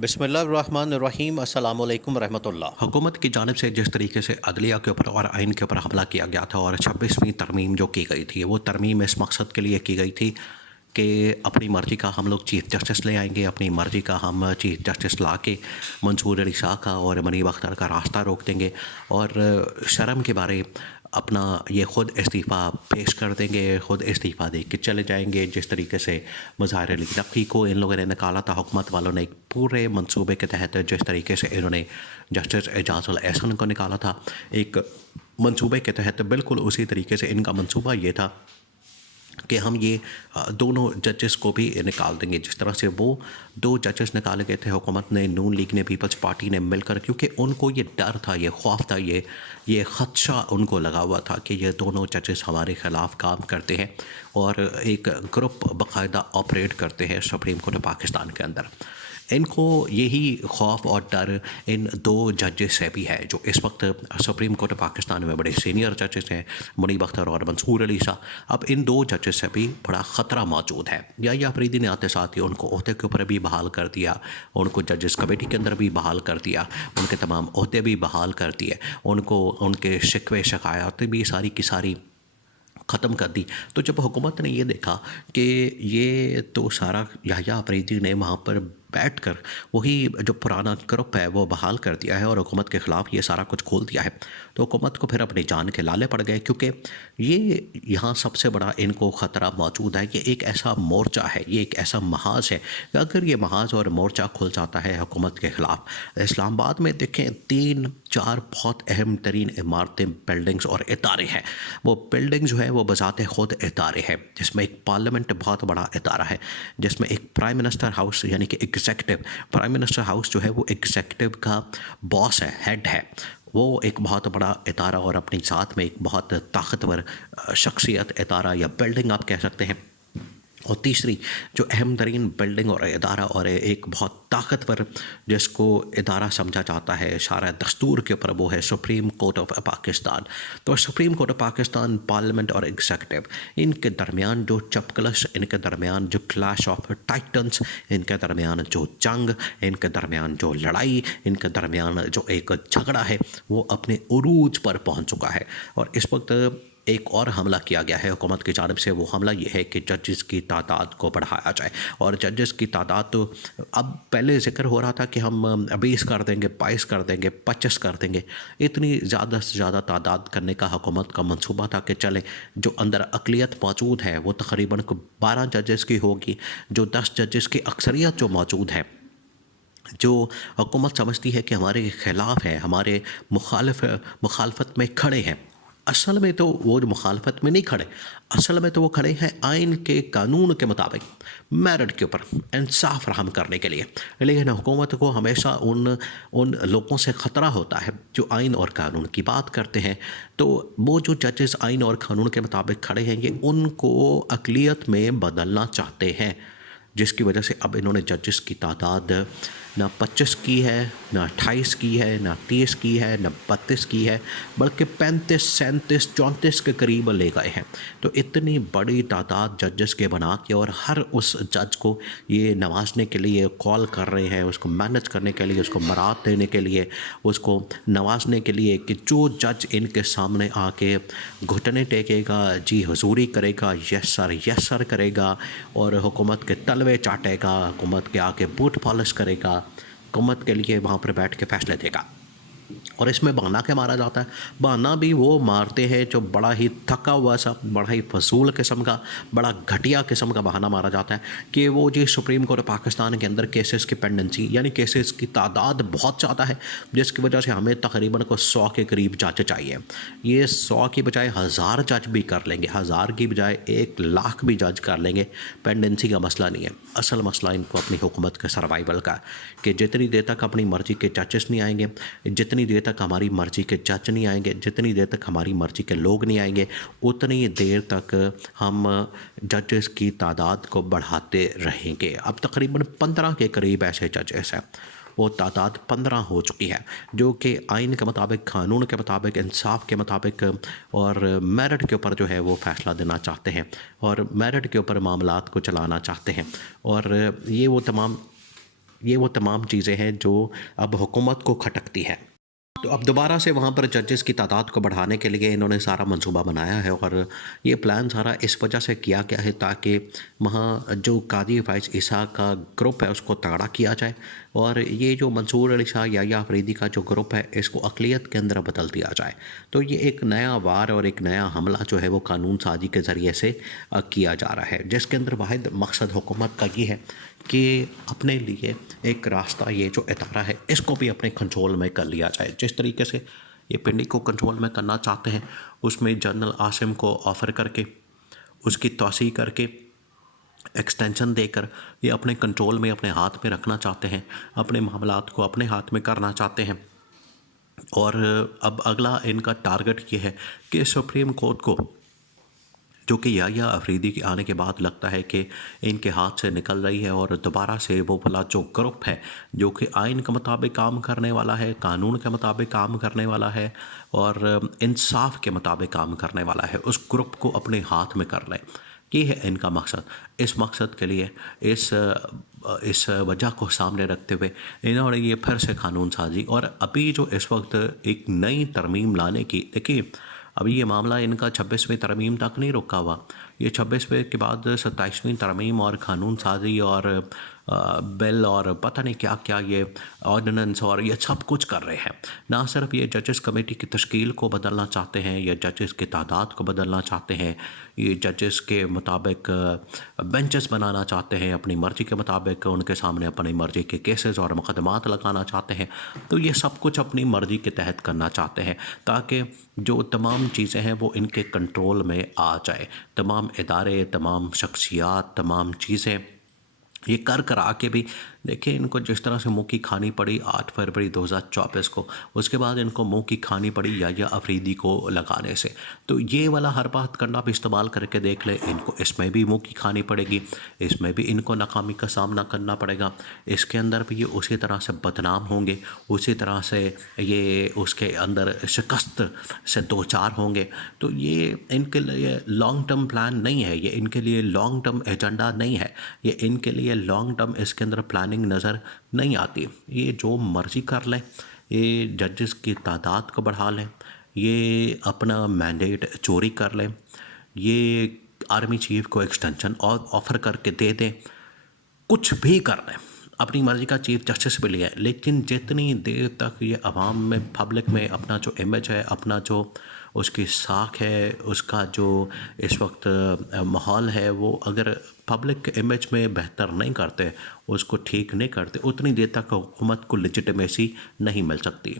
बिस्मिल्लाहिर्रहमानिर्रहीम अस्सलामु अलैकुम रहमतुल्लाह। हुकूमत की जानिब से जिस तरीके से अदलिया के ऊपर और आइन के ऊपर हमला किया गया था और 26वीं तरमीम जो की गई थी, वो तरमीम इस मकसद के लिए की गई थी कि अपनी मर्ज़ी का हम लोग चीफ़ जस्टिस ले आएंगे, अपनी मर्ज़ी का हम चीफ़ जस्टिस ला के मंसूर अली शाह का और मुनीब अख्तर का रास्ता रोक देंगे और शर्म के बारे अपना ये ख़ुद इस्तीफ़ा पेश कर देंगे, ख़ुद इस्तीफ़ा दे के चले जाएंगे। जिस तरीके से मुज़ाहिर अली नक़वी को इन लोगों ने निकाला था, हुकूमत वालों ने एक पूरे मंसूबे के तहत जिस तरीके से इन्होंने जस्टिस एजाज़ उल एहसन को निकाला था, एक मंसूबे के तहत बिल्कुल उसी तरीके से इनका मंसूबा ये था कि हम ये दोनों जजेस को भी निकाल देंगे। जिस तरह से वो दो जजेस निकाले गए थे, हुकूमत ने, नून लीग ने, पीपल्स पार्टी ने मिलकर, क्योंकि उनको ये डर था, ये खौफ था, ये ख़दशा उनको लगा हुआ था कि ये दोनों जजेस हमारे ख़िलाफ़ काम करते हैं और एक ग्रुप बाकायदा ऑपरेट करते हैं सुप्रीम कोर्ट पाकिस्तान के अंदर। इनको यही खौफ और डर इन दो जजेस से भी है जो इस वक्त सुप्रीम कोर्ट पाकिस्तान में बड़े सीनियर जजेस हैं, मुनीब अख्तर और मंसूर अली शाह। अब इन दो जजेस से भी बड़ा ख़तरा मौजूद है। या अफरीदी ने आते साथ ही उनको ओहदे के ऊपर भी बहाल कर दिया, उनको जजेस कमेटी के अंदर भी बहाल कर दिया, उनके तमाम ओहदे भी बहाल कर दिए, उनको उनके शिकवे शिकायत भी सारी की सारी ख़त्म कर दी। तो जब हुकूमत ने ये देखा कि ये तो सारा याह्या अफरीदी ने वहाँ पर बैठकर वही जो पुराना ग्रुप है वो बहाल कर दिया है और हुकूमत के ख़िलाफ़ ये सारा कुछ खोल दिया है, तो हुकूमत को फिर अपनी जान के लाले पड़ गए। क्योंकि ये यहाँ सबसे बड़ा इनको ख़तरा मौजूद है कि एक ऐसा मोर्चा है, ये एक ऐसा महाज है कि अगर ये महाज और मोर्चा खुल जाता है हुकूमत के ख़िलाफ़, इस्लामाबाद में देखें 3-4 बहुत अहम तरीन इमारतें, बिल्डिंग्स और इदारे हैं। वो बिल्डिंग जो है वो बज़ाते ख़ुद इदारे हैं, जिसमें एक पार्लियामेंट बहुत बड़ा इदारा है, जिसमें एक प्राइम मिनिस्टर हाउस यानी कि एग्जेक्टिव, प्राइम मिनिस्टर हाउस जो है वो एग्जेक्टिव का बॉस है, हेड है, वो एक बहुत बड़ा इदारा और अपनी साथ में एक बहुत ताकतवर शख्सियत, इदारा या बिल्डिंग आप कह सकते हैं। और तीसरी जो अहम तरीन बिल्डिंग और इदारा और एक बहुत ताकतवर जिसको इदारा समझा जाता है शारा दस्तूर के ऊपर, वो है सुप्रीम कोर्ट ऑफ पाकिस्तान। तो supreme court of Pakistan, parliament और एग्जेक्टिव, इनके दरमियान जो चपकलश, इनके दरमियान जो क्लैश ऑफ टाइटन्स, इनके दरमियान जो जंग, इनके दरमियान जो लड़ाई, इनके दरमियान जो एक झगड़ा है, वो अपने उरूज पर पहुँच चुका है। और इस वक्त एक और हमला किया गया है हुकूमत की जानिब से। वो हमला ये है कि जजेस की तादाद को बढ़ाया जाए और जजेस की तादाद, तो अब पहले ज़िक्र हो रहा था कि हम 20 कर देंगे, 22 कर देंगे, 25 कर देंगे। इतनी ज़्यादा से ज़्यादा तादाद करने का हुकूमत का मंसूबा था कि चले जो अंदर अक़लियत मौजूद है वो तकरीबन 12 जजेस की होगी, जो 10 जजेस की अक्सरियत जो मौजूद है, जो हुकूमत समझती है कि हमारे ख़िलाफ़ है, हमारे मुखालफत में खड़े हैं। असल में तो वो जो मुखालफत में नहीं खड़े, असल में तो वो खड़े हैं आइन के कानून के मुताबिक, मेरिट के ऊपर इंसाफ फराहम करने के लिए। लेकिन हुकूमत को हमेशा उन लोगों से ख़तरा होता है जो आइन और कानून की बात करते हैं। तो वो जो जजेस आइन और कानून के मुताबिक खड़े हैं, ये उनको अक़लियत में बदलना चाहते हैं, जिसकी वजह से अब इन्होंने जजेस की तादाद ना 25 की है, ना 28 की है, ना 30 की है, ना 32 की है, बल्कि 35, 37, 34 के करीब ले गए हैं। तो इतनी बड़ी तादाद जजेस के बना के और हर उस जज को ये नवाजने के लिए कॉल कर रहे हैं, उसको मैनेज करने के लिए, उसको मराद देने के लिए, उसको नवाजने के लिए कि जो जज इनके सामने आके घुटने टेकेगा, जी हुजूरी करेगा, यस सर करेगा और हुकूमत के तलवे चाटेगा, हुकूमत के आके बूट पॉलिश करेगा, हुकूमत के लिए वहाँ पर बैठ के फ़ैसले देगा। और इसमें बहाना क्या मारा जाता है? बहाना भी वो मारते हैं जो बड़ा ही थका हुआ सा, बड़ा ही फजूल किस्म का, बड़ा घटिया किस्म का बहाना मारा जाता है कि वो जी सुप्रीम कोर्ट पाकिस्तान के अंदर केसेस की पेंडेंसी यानी केसेस की तादाद बहुत ज़्यादा है, जिसकी वजह से हमें तकरीबन को 100 के करीब जज चाहिए। ये 100 की बजाय 1000 जज भी कर लेंगे, 1000 की बजाय 1 लाख भी जज कर लेंगे, पेंडेंसी का मसला नहीं है। असल मसला इनको अपनी हुकूमत के सर्वाइवल का, कि जितनी देर तक अपनी मर्ज़ी के जजेस नहीं आएंगे, जितनी देर तक हमारी मर्ज़ी के जज नहीं आएंगे, जितनी देर तक हमारी मर्ज़ी के लोग नहीं आएंगे, उतनी देर तक हम जजेस की तादाद को बढ़ाते रहेंगे। अब तकरीबन 15 के करीब ऐसे जजेस हैं, वो तादाद 15 हो चुकी है, जो कि आइन के मुताबिक, कानून के मुताबिक, इंसाफ के मुताबिक और मेरिट के ऊपर जो है वो फ़ैसला देना चाहते हैं और मेरिट के ऊपर मामलात को चलाना चाहते हैं। और ये वो तमाम ये वो तमाम चीज़ें हैं जो अब हुकूमत को खटकती हैं। तो अब दोबारा से वहाँ पर जजेस की तादाद को बढ़ाने के लिए इन्होंने सारा मंसूबा बनाया है, और ये प्लान सारा इस वजह से किया गया है ताकि वहाँ जो कादी फ़ाइज़ ईसा का ग्रुप है उसको तगड़ा किया जाए, और ये जो मंसूर अली शाह या अफरीदी का जो ग्रुप है इसको अक़लियत के अंदर बदल दिया जाए। तो ये एक नया वार और एक नया हमला जो है वो कानून साजी के ज़रिए से किया जा रहा है, जिसके अंदर वाहिद मकसद हुकूमत का ये है कि अपने लिए एक रास्ता, ये जो इदारा है इसको भी अपने कंट्रोल में कर लिया जाए। जिस तरीके से ये पिंडी को कंट्रोल में करना चाहते हैं, उसमें जनरल आसिम को ऑफ़र करके, उसकी तोसी करके, एक्सटेंशन देकर ये अपने कंट्रोल में, अपने हाथ में रखना चाहते हैं, अपने मामलात को अपने हाथ में करना चाहते हैं। और अब अगला इनका टारगेट ये है कि सुप्रीम कोर्ट को, जो कि या अफरीदी के आने के बाद लगता है कि इनके हाथ से निकल रही है, और दोबारा से वो वाला जो ग्रुप है जो कि आइन के मुताबिक काम करने वाला है, कानून के मुताबिक काम करने वाला है और इंसाफ के मुताबिक काम करने वाला है, उस ग्रुप को अपने हाथ में कर लें। ये है इनका मकसद। इस मकसद के लिए इस वजह को सामने रखते हुए इन्होंने ये फिर से कानून साजी, और अभी जो इस वक्त एक नई तरमीम लाने की, देखिए अभी ये मामला इनका 26वीं तरमीम तक नहीं रुका हुआ। ये 26वें के बाद 27वीं तरमीम और कानून साजी और बिल और पता नहीं क्या क्या, ये ऑर्डिनेंस और ये सब कुछ कर रहे हैं। ना सिर्फ ये जजेस कमेटी की तश्कील को बदलना चाहते हैं, या जजेस की तादाद को बदलना चाहते हैं, ये जजेस के मुताबिक बेंचेस बनाना चाहते हैं, अपनी मर्ज़ी के मुताबिक उनके सामने अपनी मर्ज़ी के केसेस और मुकदमात लगाना चाहते हैं। तो ये सब कुछ अपनी मर्ज़ी के तहत करना चाहते हैं ताकि जो तमाम चीज़ें हैं वो इनके कंट्रोल में आ जाए। तमाम इदारे, तमाम शख्सियात, तमाम चीज़ें ये कर आके भी देखिए इनको जिस तरह से मुँह की खानी पड़ी 8 फरवरी 2024 को, उसके बाद इनको मुँह की खानी पड़ी या अफरीदी को लगाने से। तो ये वाला हर बात करना भी इस्तेमाल करके देख ले, इनको इसमें भी मुँह की खानी पड़ेगी, इसमें भी इनको नाकामी का सामना करना पड़ेगा, इसके अंदर भी ये उसी तरह से बदनाम होंगे, उसी तरह से ये उसके अंदर शिकस्त से दो चार होंगे। तो ये इनके लिए लॉन्ग टर्म प्लान नहीं है, ये इनके लिए लॉन्ग टर्म एजेंडा नहीं है, ये इनके लिए लॉन्ग टर्म इसके अंदर प्लानिंग नज़र नहीं आती। ये जो मर्ज़ी कर लें, ये जजेस की तादाद को बढ़ा लें, ये अपना मैंडेट चोरी कर लें, ये आर्मी चीफ को एक्सटेंशन और ऑफ़र करके दे दें, कुछ भी कर लें, अपनी मर्ज़ी का चीफ जस्टिस भी लिया है, लेकिन जितनी देर तक ये आवाम में, पब्लिक में अपना जो इमेज है, अपना जो उसकी साख है, उसका जो इस वक्त माहौल है, वो अगर पब्लिक इमेज में बेहतर नहीं करते, उसको ठीक नहीं करते, उतनी देर तक हुकूमत को लेजिटिमेसी नहीं मिल सकती।